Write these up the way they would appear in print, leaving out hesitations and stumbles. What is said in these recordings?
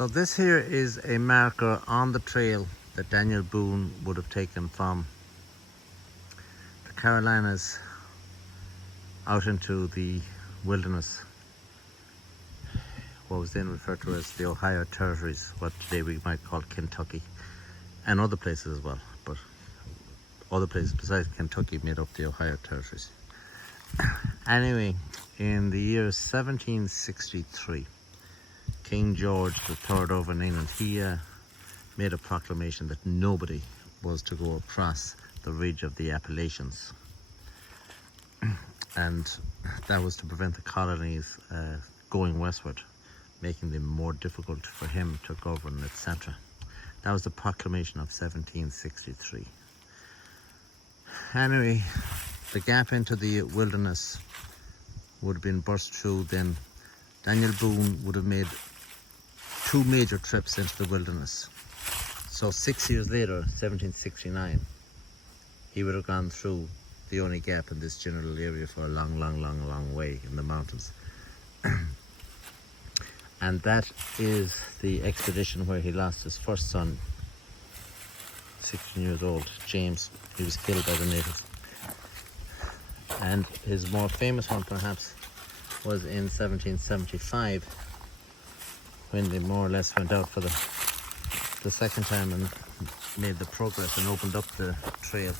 So this here is a marker on the trail that Daniel Boone would have taken from the Carolinas out into the wilderness, what was then referred to as the Ohio territories, what today we might call Kentucky, and other places as well, but other places besides Kentucky made up the Ohio territories. Anyway, in the year 1763, King George III over in England, he made a proclamation that nobody was to go across the ridge of the Appalachians. And that was to prevent the colonies going westward, making them more difficult for him to govern, etc. That was the proclamation of 1763. Anyway, the gap into the wilderness would have been burst through. Then Daniel Boone would have made 2 major trips into the wilderness. So 6 years later, 1769, he would have gone through the only gap in this general area for a long way in the mountains. And that is the expedition where he lost his first son, 16 years old, James. He was killed by the natives. And his more famous one perhaps was in 1775, when they more or less went out for the second time and made the progress and opened up the trail,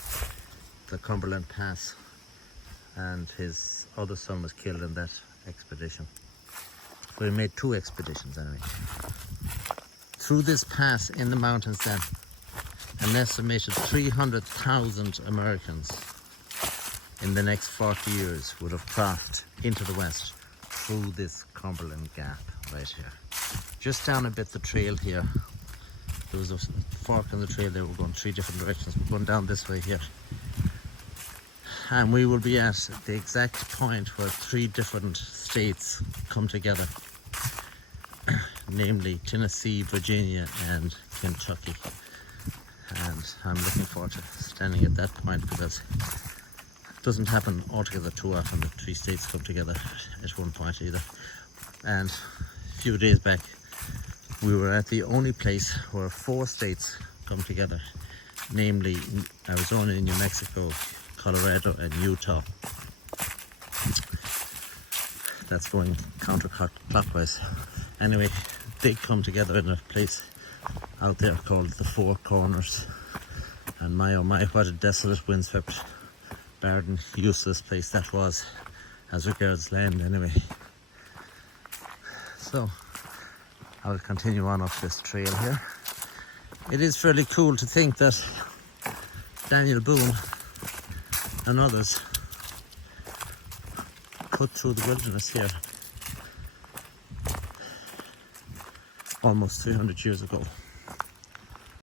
the Cumberland Pass, and his other son was killed in that expedition. So he made 2 expeditions anyway. Through this pass in the mountains then, an estimated 300,000 Americans in the next 40 years would have crossed into the west through this Cumberland Gap right here. Just down a bit the trail here, there was a fork in the trail there. We're going 3 different directions. We're going down this way here. And we will be at the exact point where 3 different states come together, namely Tennessee, Virginia, and Kentucky. And I'm looking forward to standing at that point, because it doesn't happen altogether too often that 3 states come together at one point either. And a few days back, we were at the only place where 4 states come together, namely Arizona, New Mexico, Colorado, and Utah. That's going counterclockwise. Anyway, they come together in a place out there called the Four Corners. And my oh my, what a desolate, windswept, barren, useless place that was as regards land anyway. So I'll continue on up this trail here. It is fairly cool to think that Daniel Boone and others cut through the wilderness here almost 300 years ago.